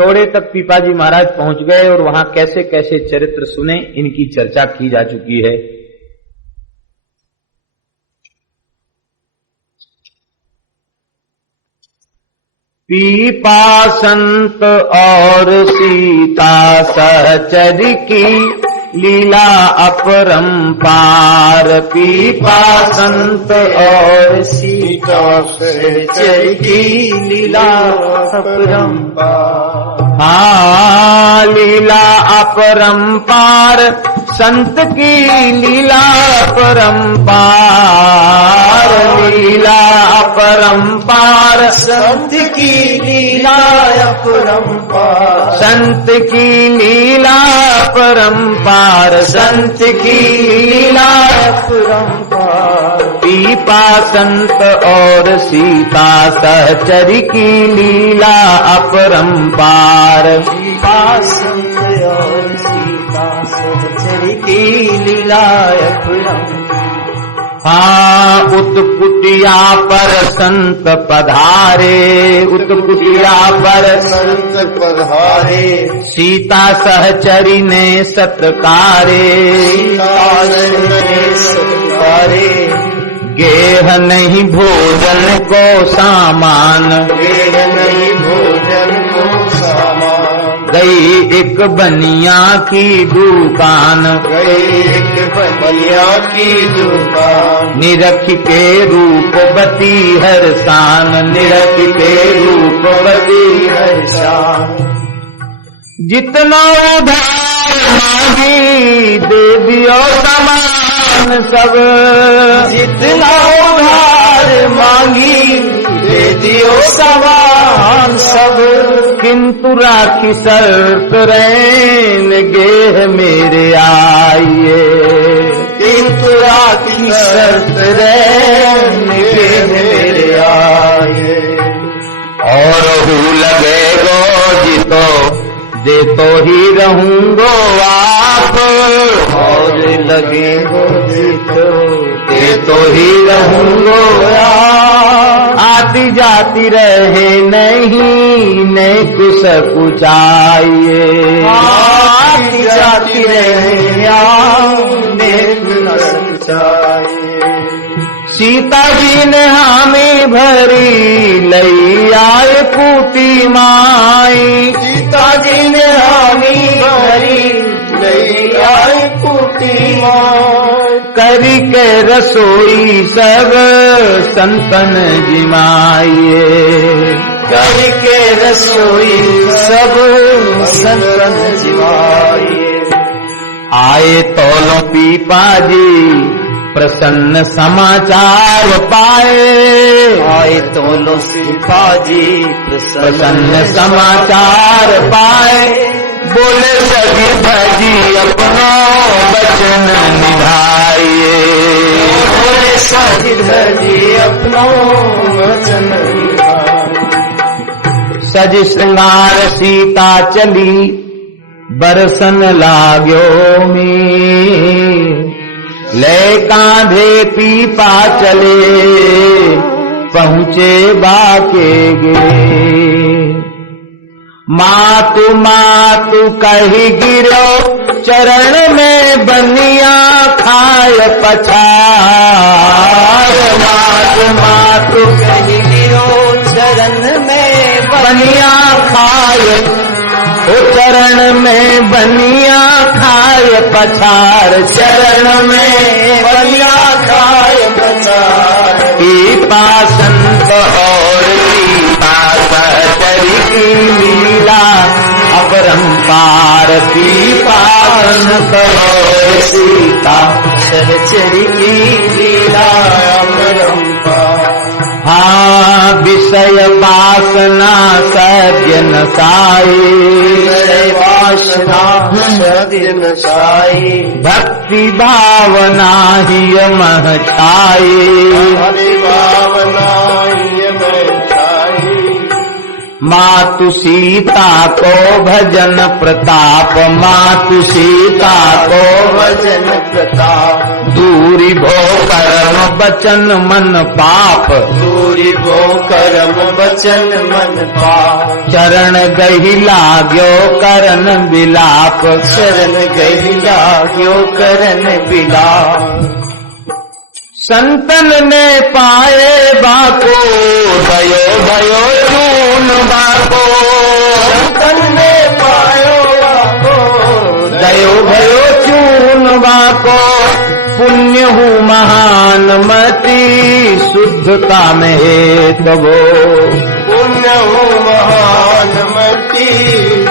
तोड़े तक पीपाजी महाराज पहुंच गए और वहां कैसे कैसे चरित्र सुने इनकी चर्चा की जा चुकी है। पीपा संत और सीता सहचर की लीला अपरंपार। पीपा संत और सीता सहचर की लीला अपरंपार। हाँ, लीला अपरंपार संत की लीला अपरंपार। लीला अपरंपार संत की लीला अपरंपार। संत की लीला अपरंपार संत की लीला अपरंपार। पीपा संत और सीता सहचर की लीला अपरंपार। पीपा संत और सीता सहचर की लीला अपरंपार। हाँ, उत्कुटिया पर संत पधारे। उत्कुटिया पर संत पधारे। सीता सहचरी ने सत्कारे। गेह नहीं भोजन को सामान। गेह नहीं भोजन को सामान। गई एक बनिया की दुकान। गई एक बनिया की दुकान। निरख के रूपवती हर शान। निरख के रूपवती हर शान। जितना उधार मांगी दे दियो सामान सब। जितना उधार मांगी दे दियो सामान सब। किंतु राखी शर्त रैन गेह मेरे आइए। किंतु राखी शर्त रैन गेह मेरे आइए। और हूँ लगे गो जितो दे तो ही रहूंगो आप। और लगे गो जितो दे तो ही रहूंगो आप। आती जाती रहे नहीं न कुछ कुचाइए। आती जाती रहे न कुछ कुचाइए। सीता जी ने हामी भरी लई आए पूती माई। सीता जी ने हामी भरी लई आए पूती माई। करी के रसोई सब संतन जिमाइए। करी के रसोई सब संतन जिमाइए। आए तोलो पीपा जी प्रसन्न समाचार पाए। आए तोलो पीपा जी प्रसन्न समाचार पाए। बोले सभी भजी अपना वचन निभाइए। बोले सभी भजी अपना वचन निभाइए। सज श्रृंगार सीता चली बरसन लाग्यो में। ले कांधे पीपा चले पहुँचे बाके गे। मातु मातु कही गिरो चरण में बनिया खाय पछार। मातु मातु कही गिरो चरण में बनिया खाय। ओ चरण में बनिया खाय पछार। चरण में बनिया खाय पछार। पीपा संत और सीता सहचर की लीला अपरंपार। पीपा संत और सीता सहचर की लीला अपरंपार। हाँ, विषय वासना सद्य नसाई। विषय वासना सद्य नसाई। भक्ति भावना ही मह छाई। भक्ति भावना ही मह छाई। मातु सीता को भजन प्रताप, मातु सीता को भजन प्रताप, दूरी भो कर्म बचन मन पाप, दूरी भो कर्म बचन मन पाप, चरण गही लाग्यो करन बिलाप, शरण गही लाग्यो करन बिलाप, संतन ने पाए बाको भयो भयो चून बाको, संतन ने पायो बाको दयो भयो चून बाको, पुण्य हूँ महान मति शुद्धता में हेतवो, पुण्य हूँ महान मति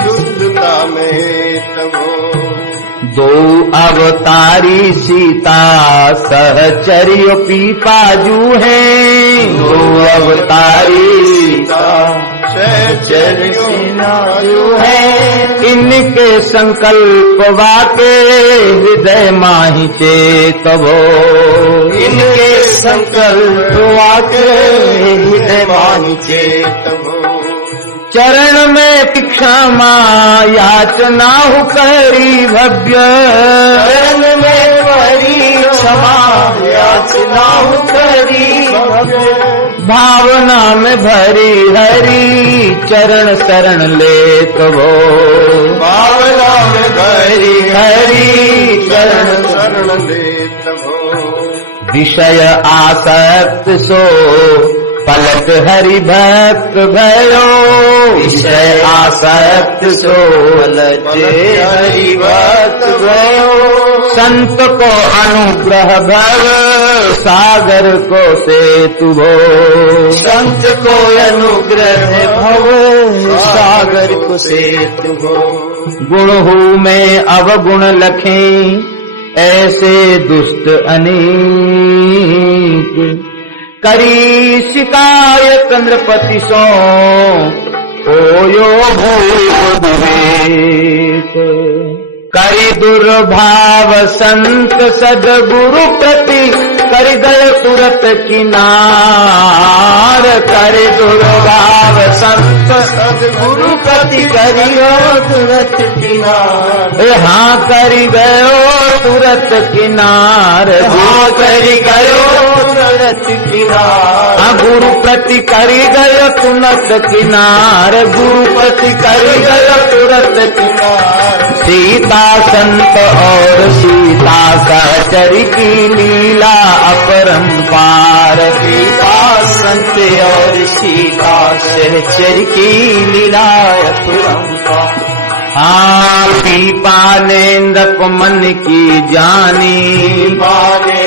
शुद्धता में हेतवो, दो अवतारी सीता सहचर्य पीपाजू हैं, दो अवतारी सीता सहचर्य पीपाजू हैं, इनके संकल्प वाके हृदय माहि चेतवो, इनके संकल्प वाके हृदय माहि चेतवो, चरण में क्षमा याचना हु करी भव्य, चरण में परी क्षमा याचना हु करी भव्य, भावना में भरी हरि चरण शरण लेत वो, भावना में भरी हरि चरण शरण लेत हो, विषय आसक्त सो पलट हरि भक्त भयो, विषय आसक्त सो पलट हरि भक्त भयो, संत को अनुग्रह भव सागर को सेतु भो, संत को अनुग्रह भव सागर को सेतु हो, गुण हूँ मैं अवगुण लखे ऐसे दुष्ट अनेक, करी शिकायत नृपति सो ओयो भूप विवेक, करी दुर्भाव संत सदगुरु प्रति करि गए तुरत किनार, करि दुर्भाव संत सदगुरु प्रति करियो तुरत किनार, हाँ करि गयो तुरत किनार, हाँ करि गयो तुरत किनार, हाँ गुरु प्रति करि गयो तुरत किनार, गुरु प्रति करि गयो तुरत किनार, सीता संत और सीता सहचरी की लीला अपरंपार, सीता संत और सीता सहचर की लीला अपरंपार, हाँ पीपा नेन्द्र मन की जानी, पाने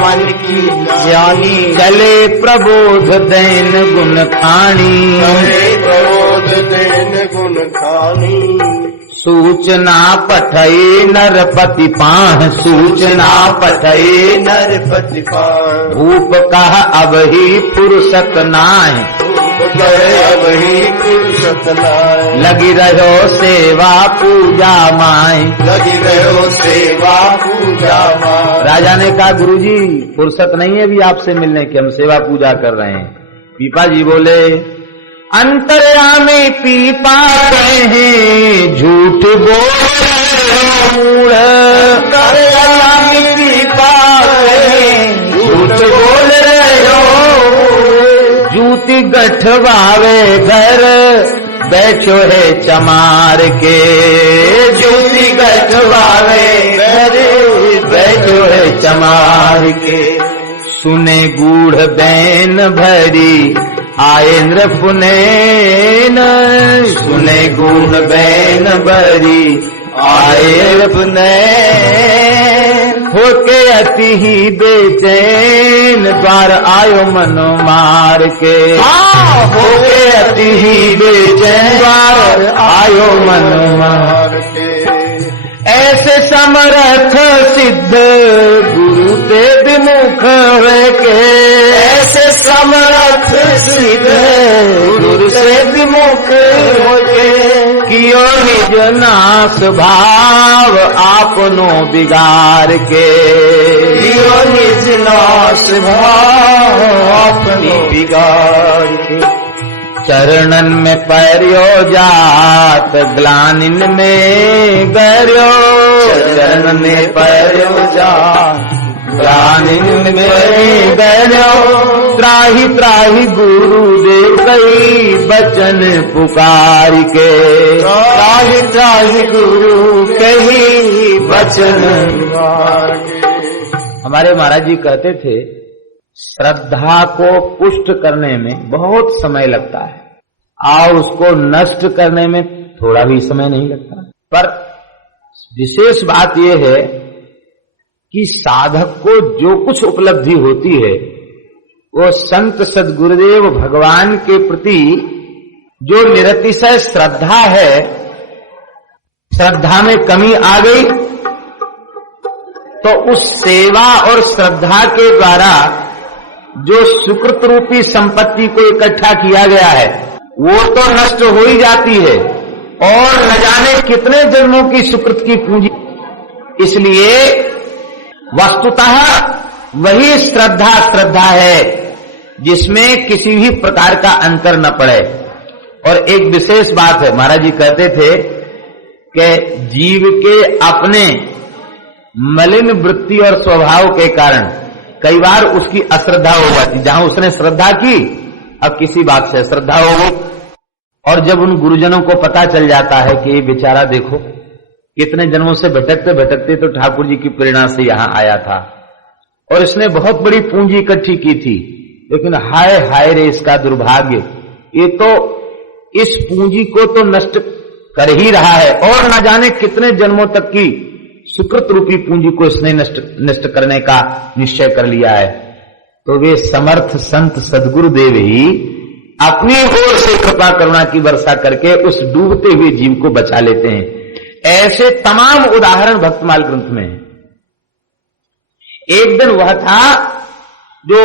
मन की जानी, चले प्रबोध दैन गुण खानी, चले प्रबोध दैन गुण खानी, सूचना पठई नरपति पाह, सूचना पठई नरपति पाह, भूप कह अब ही फुर्सत नाय, अब ही फुर्सत नाय, लगी रहो सेवा पूजा माय, लगी रहो सेवा पूजा माय, राजा ने कहा गुरुजी फुर्सत नहीं है भी आपसे मिलने की, हम सेवा पूजा कर रहे हैं। पीपा जी बोले अंतर्यामी पीपा हैं झूठ बोल मूढ़, अंतर्यामी पीपा हैं झूठ बोल रहे हो, जूती गठवावे घर बैठो है चमार के, ज्योति गठवावे घर बैठो है चमार के, सुने गूढ़ बैन भरी आए नृपुनैन, सुने गूढ़ बैन भरी आए नृपुनैन, होके अति ही बेचैन द्वार आयो मनो मार के, होके अति ही बेचैन द्वार आयो मनो मार के, ऐसे समर्थ सिद्ध गुरु ते विमुख के, ऐसे समर्थ सिद्ध गुरु से विमुख होके, कियो निज नाश भाव आपनो बिगाड़ के, कियो निज नाश भाव अपनी बिगाड़ के, चरणन में पैरियो जात ग्लानिन में गैरियो, चरण में पैरो जात ग्लानिन में गैरियो। त्राहि त्राहि गुरुदेव कई बचन पुकार के, त्राहि त्राहि गुरु कही वचन। हमारे महाराज जी कहते थे श्रद्धा को पुष्ट करने में बहुत समय लगता है और उसको नष्ट करने में थोड़ा भी समय नहीं लगता। पर विशेष बात यह है कि साधक को जो कुछ उपलब्धि होती है वो संत सद्गुरुदेव भगवान के प्रति जो निरतिशय श्रद्धा है, श्रद्धा में कमी आ गई तो उस सेवा और श्रद्धा के द्वारा जो सुकृत रूपी संपत्ति को इकट्ठा किया गया है वो तो नष्ट हो ही जाती है और न जाने कितने जन्मों की सुकृत की पूंजी। इसलिए वस्तुतः वही श्रद्धा है जिसमें किसी भी प्रकार का अंतर न पड़े। और एक विशेष बात है, महाराज जी कहते थे कि जीव के अपने मलिन वृत्ति और स्वभाव के कारण कई बार उसकी अश्रद्धा हो जाती। जहां उसने श्रद्धा की, अब किसी बात से श्रद्धा हो गई और जब उन गुरुजनों को पता चल जाता है कि ये बेचारा देखो कितने जन्मों से भटकते भटकते तो ठाकुर जी की प्रेरणा से यहां आया था और इसने बहुत बड़ी पूंजी इकट्ठी की थी, लेकिन हाय हाय रे इसका दुर्भाग्य, ये तो इस पूंजी को तो नष्ट कर ही रहा है और न जाने कितने जन्मों तक की सुकृत रूपी पूंजी को इसने नष्ट करने का निश्चय कर लिया है। तो वे समर्थ संत सद्गुरुदेव ही अपनी ओर से कृपा करुणा की वर्षा करके उस डूबते हुए जीव को बचा लेते हैं। ऐसे तमाम उदाहरण भक्तमाल ग्रंथ में है। एक दिन वह था जो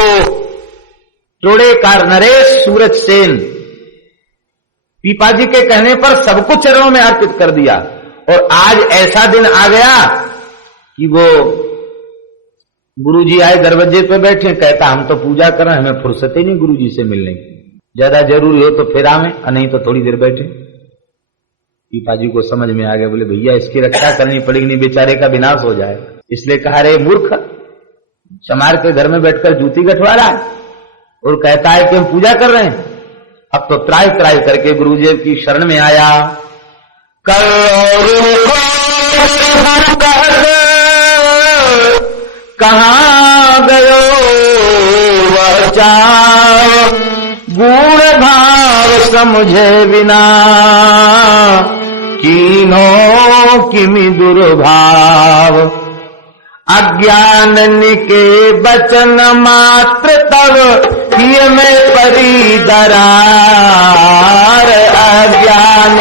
टोड़ेकार नरेश सूरज सेन पीपाजी के कहने पर सब कुछ चरणों में अर्पित कर दिया और आज ऐसा दिन आ गया कि वो गुरुजी आए दरवाजे पे बैठे, कहता हम तो पूजा कर रहे हैं, हमें फुर्सत ही नहीं गुरुजी से मिलने की, ज्यादा जरूरी हो तो फिर आवे और नहीं तो थोड़ी देर बैठे। पीपाजी को समझ में आ गया, बोले भैया इसकी रक्षा करनी पड़ेगी, नहीं बेचारे का विनाश हो जाए। इसलिए कहा रे मूर्ख, चमार के घर में बैठकर जूती गठवा रहा है और कहता है कि हम पूजा कर रहे हैं। अब तो त्राई त्राई करके गुरुजी की शरण में आया। कहाँ गयो वचाओ, गूढ़ भाव समझे बिना कीनो किमि दुर्भाव। अज्ञान के बचन मात्र तब हिय में परी दरार। अज्ञान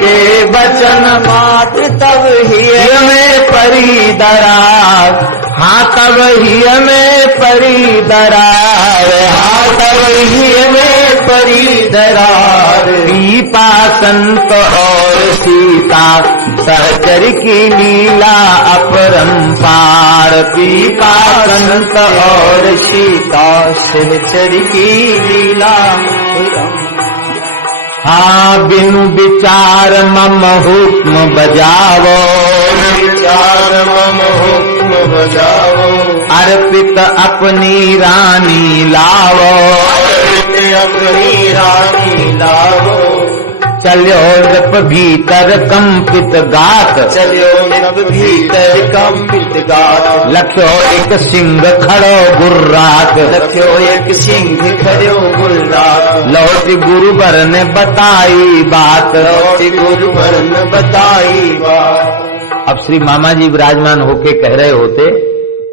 के बचन मात्र तब हिय में परी दरार। हाँ तब हिय में परी दरार, हाँ तब हिय में परी दरार। पीपा संत और सीता सहचर की लीला अपरंपार। पीपा संत और सीता सहचर की लीला। हाँ बिनु विचार मम हुक्म बजावो, विचार मम हुक्म बजाओ। अर्पित अपनी रानी लावो, अर्पित अपनी रानी लावो। चलो नृप भीतर कंपित गात, चलो नृप भीतर कंपित गात। लख्यो एक सिंह खड़ो गुर्रात, लख्यो एक सिंह खड़ो गुर्रात। लौट गुरुवर ने बताई बात, लौट गुरुवर ने बताई बात। अब श्री मामा जी विराजमान होके कह रहे होते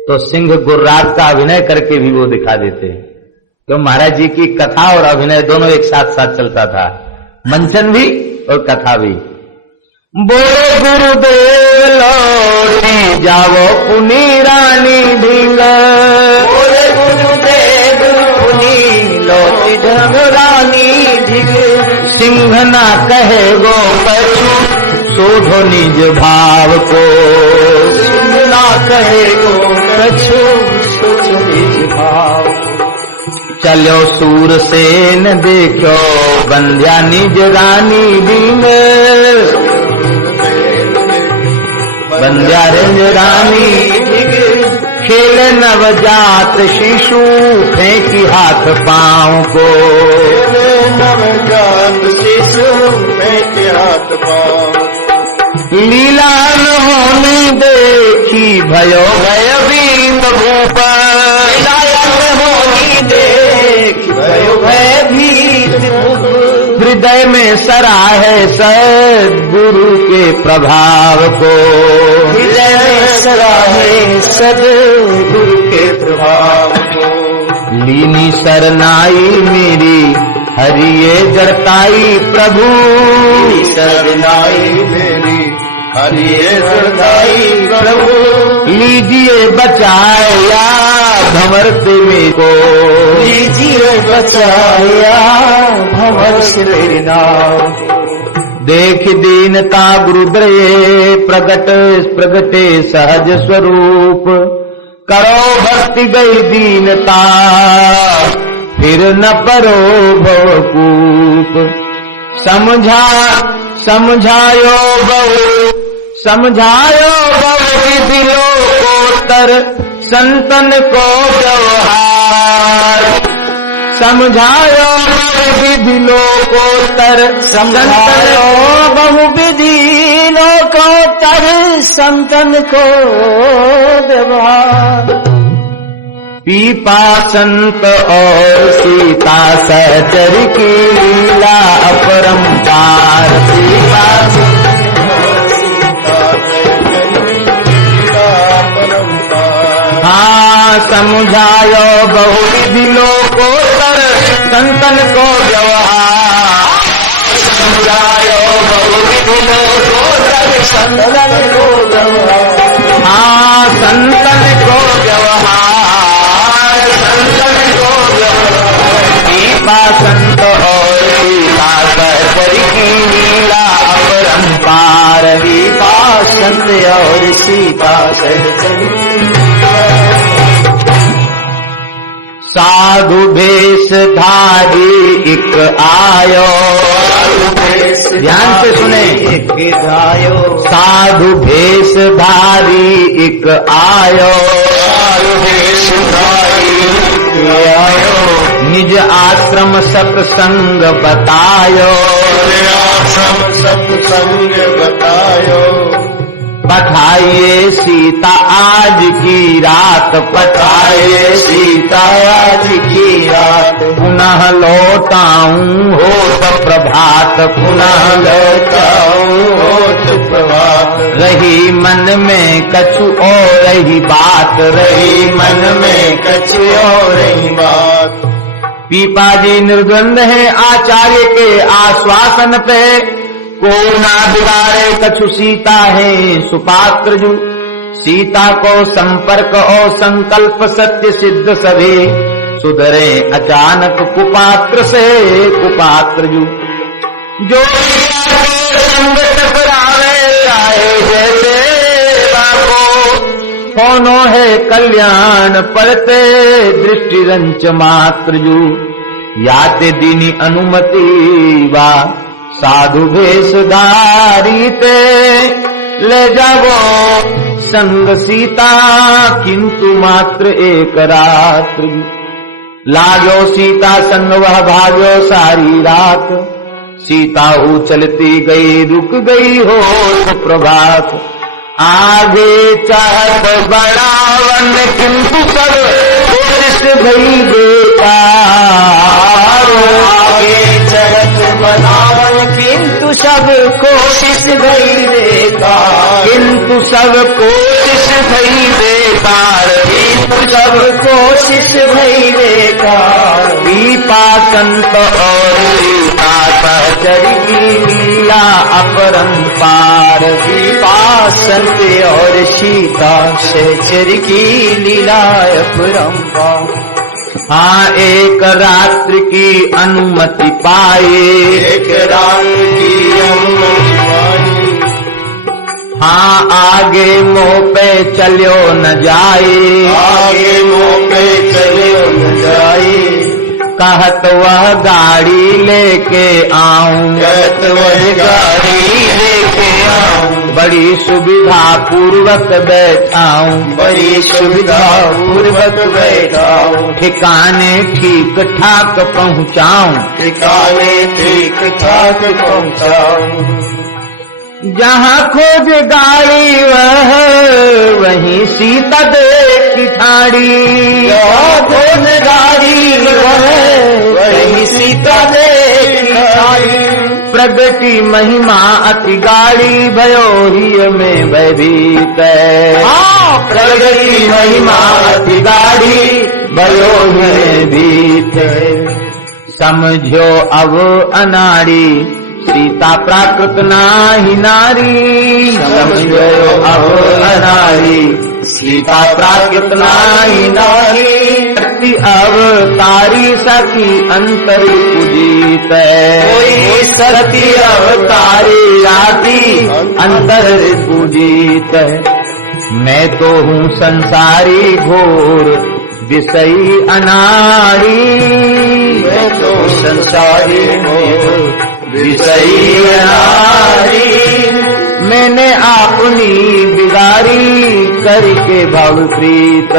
तो सिंह गुर्रात का अभिनय करके भी वो दिखा देते, तो महाराज जी की कथा और अभिनय दोनों एक साथ साथ चलता था, मंचन भी और कथा भी। बोले गुरुदेव लौटे जाओ पुनी रानी ढींग। बोले गुरुदेव पुनी लौटी ढंग रानी ढींग। सिंह ना कहे गो कछु शोधो निज भाव को। सिंह ना कहे गो कछु शोधो निज भाव। चलो सूरसेन देखो बंध्या निज रानी बिन, बंध्या निज रानी खेल नवजात शिशु फेंकी हाथ पाँव को, नवजात शिशु फेंके हाथ पाँव, लीला न होने देखी भयो भयभीत भूप, भयो भयभीत भूप, हृदय में सराहे सद्गुरु के प्रभाव को, हृदय में सराहे सद्गुरु के प्रभाव को, लीनी सरनाई मेरी हरिये जड़ताई प्रभु, सरनाई मेरी हरिये जड़ताई प्रभु, लीजिए बचाया भंवर से मेरे को, लीजिए बचाया भंवर से मेरे नाम, देख दीनता गुरुद्रये प्रगटे सहज स्वरूप, करो भक्ति गई दीनता फिर न परो भवकूप, समझायो बहु विधि लोकोत्तर संतन को व्यवहार, समझायो विधि लोकोत्तर समझायो बहुविधि लोकोत्तर संतन को व्यवहार, पीपा संत और सीता सहचर की लीला अपरंपार, पीपा हाँ समझायो बहुविधि लोकोत्तर संतन को व्यवहार, समझायो बहुविधि लोकोत्तर संतन को व्यवहार, हाँ संतन को व्यवहार, संतन को व्यवहार, पीपा संत और सीता सहचर की लीला अपरंपार, पीपा संत और सीता सहचर, साधु भेष धारी एक आयो, ध्यान से सुने, एक आयो, साधु भेष धारी एक आयो, साधु भेष धारी आयो, निज आश्रम सत्संग बतायो, आश्रम सत्संग बतायो, पठाइए सीता आज की रात, पठाइए सीता आज की रात, पुनः लौटाऊं होत प्रभात, पुनः लौटाऊं होत प्रभात, रही मन में कछु और ही बात, रही मन में कछु और ही बात। पीपा जी निर्द्वंद है आचार्य के आश्वासन पे, को ना बिगाड़े कछु सीता है सुपात्र जू, सीता को संपर्क और संकल्प सत्य सिद्ध सभी, सुधरे अचानक कुपात्र से कुपात्र जू, जो संग टकरावे आए जैसे बाको, होनो है कल्याण परते दृष्टि रंच मात्र जू, याते दीनी अनुमति वा साधु भेष धारी ते, ले जावो संग सीता किंतु मात्र एक रात्र, लागो सीता संग वह भाग्यो सारी रात, सीता उछलती गई रुक गई हो प्रभात, आगे चाहत बढ़ावन किंतु सब कोशिश भई बेकार, आगे चलत बनावन किंतु सब कोशिश भई बेकार, किंतु सब कोशिश भई बेकार, किंतु सब कोशिश भई बेकार, पीपा संत और सीता सहचर की लीला अपरंपार, पीपा संत और सीता सहचर की लीला अपरंपार, हाँ एक रात्रि की अनुमति पाए, एक रात्रि की अनुमति पाई, हाँ आगे मोह पे चलो न जाए, आगे मोह पे चलो न जाए, कहत वह गाड़ी लेके आऊं, कहत वह गाड़ी लेके आऊं, बड़ी सुविधा पूर्वक बैठाऊं, बड़ी सुविधा पूर्वक बैठाऊं, ठिकाने ठीक ठाक पहुँचाऊं, ठिकाने ठीक ठाक पहुँचाऊं। जहाँ खोज गाड़ी वह वहीं सीता देखी ठाड़ी, जहाँ खोज गाड़ी वही सीता देखी ठाड़ी, प्रगति महिमा अति गाड़ी भयो ही में भयभीत, प्रगति महिमा अति गाड़ी भयो ही में भीत। समझो अब अनाड़ी सीता प्राकृत नाही नारी, समझो अब अनारी सीता प्राकृत नाही नारी, अब तारी सखी अंतर पूजित, कोई सती तारी राती अंतर पूजित। मैं तो हूँ संसारी घोर विषयी अनारी, मैं तो संसारी हूँ विषयी अनारी, मैंने अपनी बिगाड़ी करके भव प्रीत,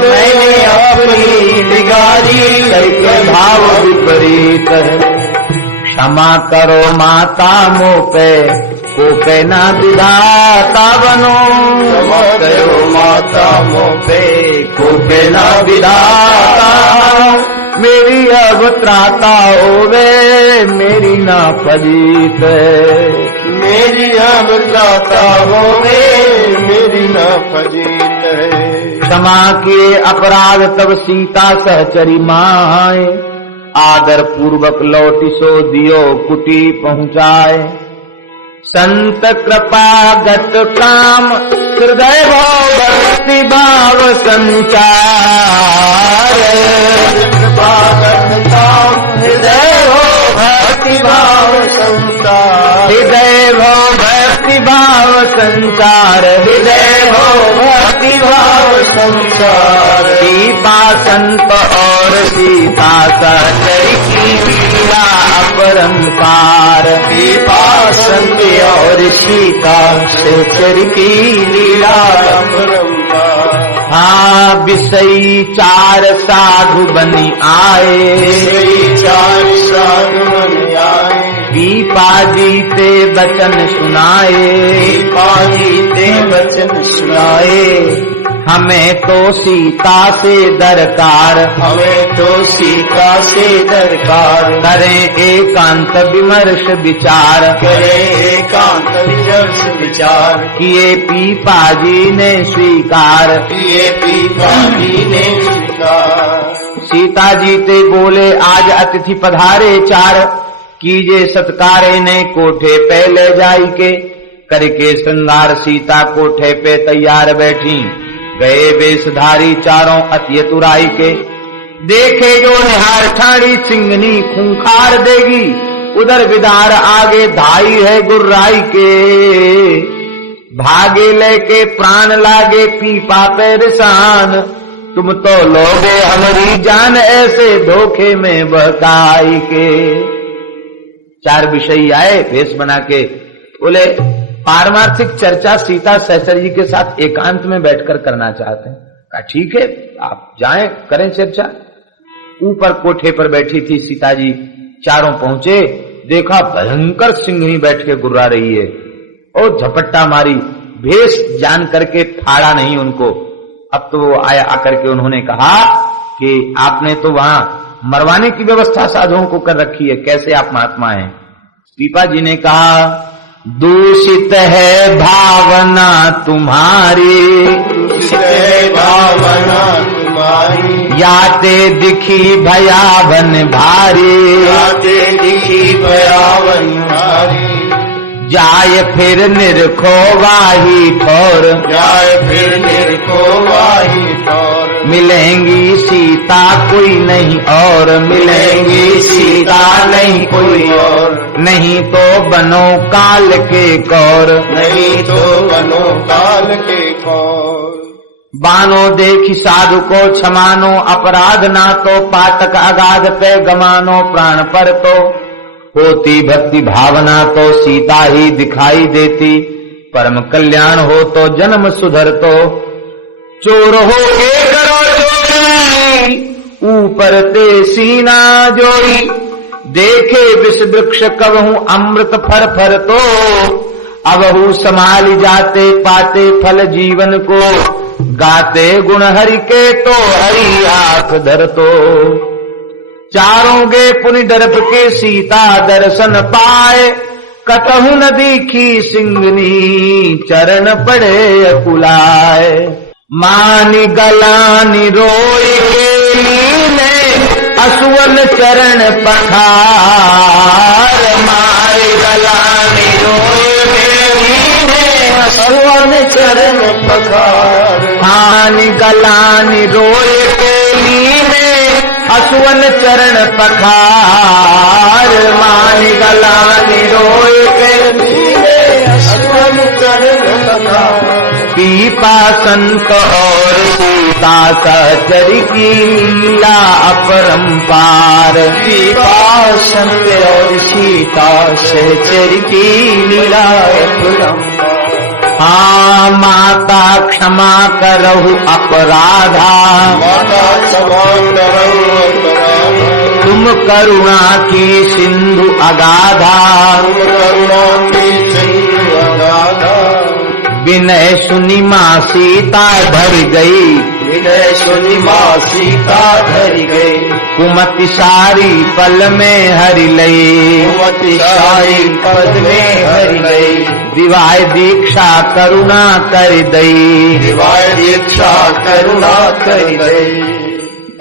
मैंने अपनी बिगाड़ी करके भाव विपरीत। क्षमा करो माता मोपे कोपे ना विधाता बनो, क्षमा करो माता मोपे कोपे ना विधाता, मेरी अब त्राता होवे मेरी ना फजीत, मेरी अब त्राता होवे मेरी ना फजीत। क्षमा किए अपराध तब सीता सहचरी माए, आदर पूर्वक लौटी सो दियो कुटी पहुँचाए। संत कृपागत काम हृदय भक्ति भाव संचार, कृपागत काम हृदय भक्ति भाव संचार, हृदय भक्ति भाव संचार, हृदय भक्ति भाव संचार। सीता संत और सीता सहचरी की लीला अपरंपार, सीता संत और सीता सहचरी की लीला अपरंपार। हाँ विषयी चार साधु बनी आए, विषयी चार साधु बनी आए, पीपा जीते वचन सुनाए, पीपा जीते वचन सुनाए। हमें तो सीता से दरकार, हमें तो सीता से दरकार, करें एकांत विमर्श विचार, करें एकांत विमर्श विचार। किए पीपा जी ने स्वीकार, किए पीपा जी ने स्वीकार। सीता जी ते बोले आज अतिथि पधारे चार, कीजे सत्कारे ने कोठे पे ले जाई के, करके श्रृंगार सीता कोठे पे तैयार बैठी। गए वेशधारी चारों अति तुराई के, देखे जो निहार ठाड़ी सिंगनी खूंखार देगी, उधर विदार आगे धाई है गुर्राई के। भागे लेके प्राण लागे पीपा पे रिसान, तुम तो लोगे हमारी जान ऐसे धोखे में बहकाई के। चार विषयी आए भेष बना के, बोले पारमार्थिक चर्चा सीता सहचरी जी के साथ एकांत में बैठकर करना चाहते हैं। कहा ठीक है आप जाएं करें चर्चा। ऊपर कोठे पर बैठी थी सीता जी, चारों पहुंचे, देखा भयंकर सिंहनी बैठ के गुर्रा रही है और झपट्टा मारी, भेष जान करके फाड़ा नहीं उनको। अब तो वो आया आकर के उन्होंने कहा कि आपने तो वहां मरवाने की व्यवस्था साधुओं को कर रखी है, कैसे आप महात्मा हैं। पीपा जी ने कहा दूषित है भावना तुम्हारी, दूषित है भावना तुम्हारी, याते दिखी भयावन भारी, याते दिखी भयावन भारी। जाय फिर निरखो वाही ठोर, जाए फिर निरखो वाही ठोर। मिलेंगी सीता कोई नहीं और, मिलेंगी सीता नहीं कोई और, नहीं तो बनो काल के कौर, नहीं तो बनो काल के कौर। बानो देखी साधु को क्षमानो, अपराध ना तो पातक अगाध पे गमानो, प्राण पर तो होती भक्ति भावना तो सीता ही दिखाई देती, परम कल्याण हो तो जन्म सुधर तो, चोर हो के करो चोरी, ऊपर ते सीना जोई, देखे विष वृक्ष कबहू अमृत फर फर तो, अबहू संभाली जाते पाते फल जीवन को, गाते गुण हरि के तो हरि आंख धर तो, चारों गे पुनि डरप के सीता दर्शन पाए, कतहु न दीखी सिंगनी चरण पड़े अकुलाए, मानी गलानी रोई के लीने असुवन चरण पखार, मारी गलानी रोई के लीने असुवन चरण पखार, मानी गलानी रोई के लीने असुवन चरण पखार, मानी गलानी रोई के लीने असुवन चरण पखार, पीपा संत और सीता सहचर की लीला अपरंपार, पीपा संत और सीता सहचर की लीला अपरंपार, हाँ माता क्षमा करहु अपराधा, माता क्षमा करहु अपराधा, तुम करुणा की सिंधु अगाधा, तुम करुणा की सिंधु अगाधा, विनय सुनी माँ सीता धर गई, विनय सुनी माँ सीता धर गई, कुमति सारी पल में हरि लई, कुमति सारी पल में हरि लई, दिवाय दीक्षा करुणा कर दई, दिवाय दीक्षा करुणा कर दई।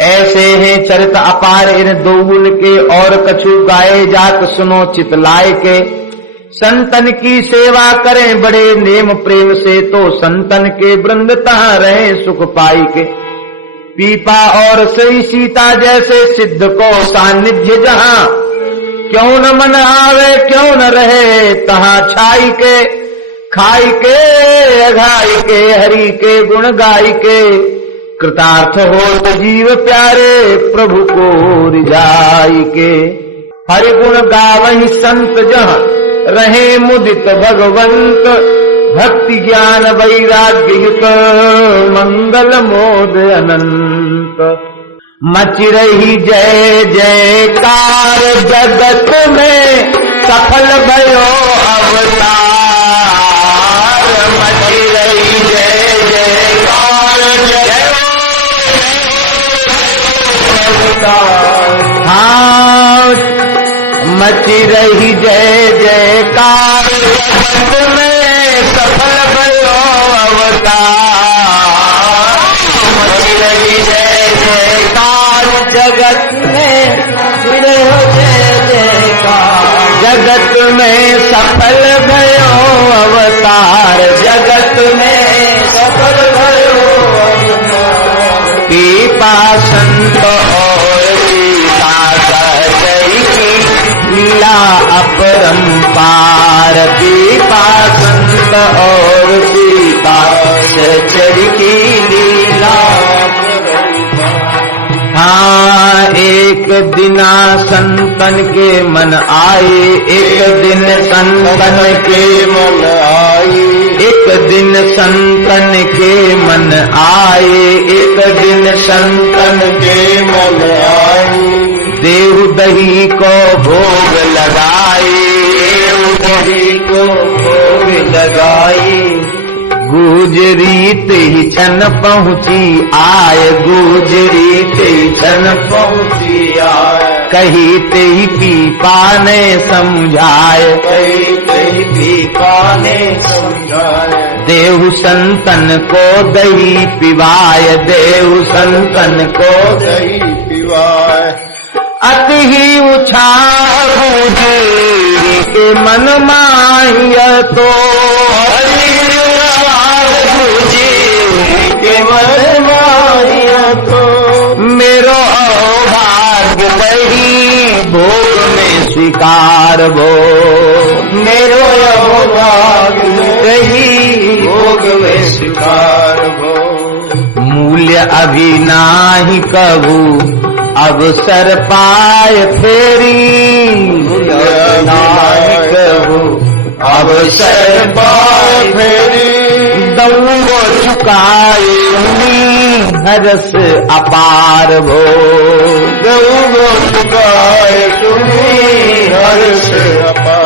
ऐसे हैं चरित अपार इन दोगुल के, और कछु गाए जात सुनो चितलाय के, संतन की सेवा करें बड़े नेम प्रेम से, तो संतन के वृंद तहाँ रहे सुख पाई के, पीपा और सही सीता जैसे सिद्ध को सानिध्य जहाँ, क्यों न मन आवे क्यों न रहे तहाँ छाई के, खाई के अघाई के हरि के गुण गाई के, कृतार्थ हो तो जीव प्यारे प्रभु को रिझाई के, हरि गुण गावहि संत जहाँ रहे मुदित भगवंत, भक्ति ज्ञान वैराग्य युत मंगल मोद अनंत, मच रही जय जयकार जगत में सफल भयो अवतार, मच रही जय जयकार हाँ मची रही जय जयकार जगत में सफल भयो अवतार, मची रही जय जयकार जगत में जय जयकार, जगत में सफल भयो अवतार, जगत में सफल भयो अवतार, पीपा संत और सीता सहचरी की लीला अपरंपार, पीपा संत और सीता सहचरी की लीला। हाँ एक दिना संतन के मन आए, एक दिन संतन के मन आए, एक दिन संतन के मन आए, एक दिन संतन के मन आए, देव दही को भोग लगाए, देव दही को भोग लगाए, गुजरीत ही छन पहुँची आए, गुजरीत ही छन पहुँची आए, कही ते ही पीपा ने समझाए, कही ते ही पीपा ने समझाए, देव संतन को दही पिवाए, देव संतन को दही पिवाए, अति ही उछाल गुजरी के मन माहिया तो, के मन माहिया तो, मेरो भाग्य वही भोग में स्वीकार भो, मेरो भाग्य वही भोग में स्वीकार भो, अभी नाही कबू अवसर पाए फेरी नाही कबू अवसर पाए फेरी दौड़ो चुकाए हरस अपार भो दौड़ो चुकाए तुम्हें हर्ष अपार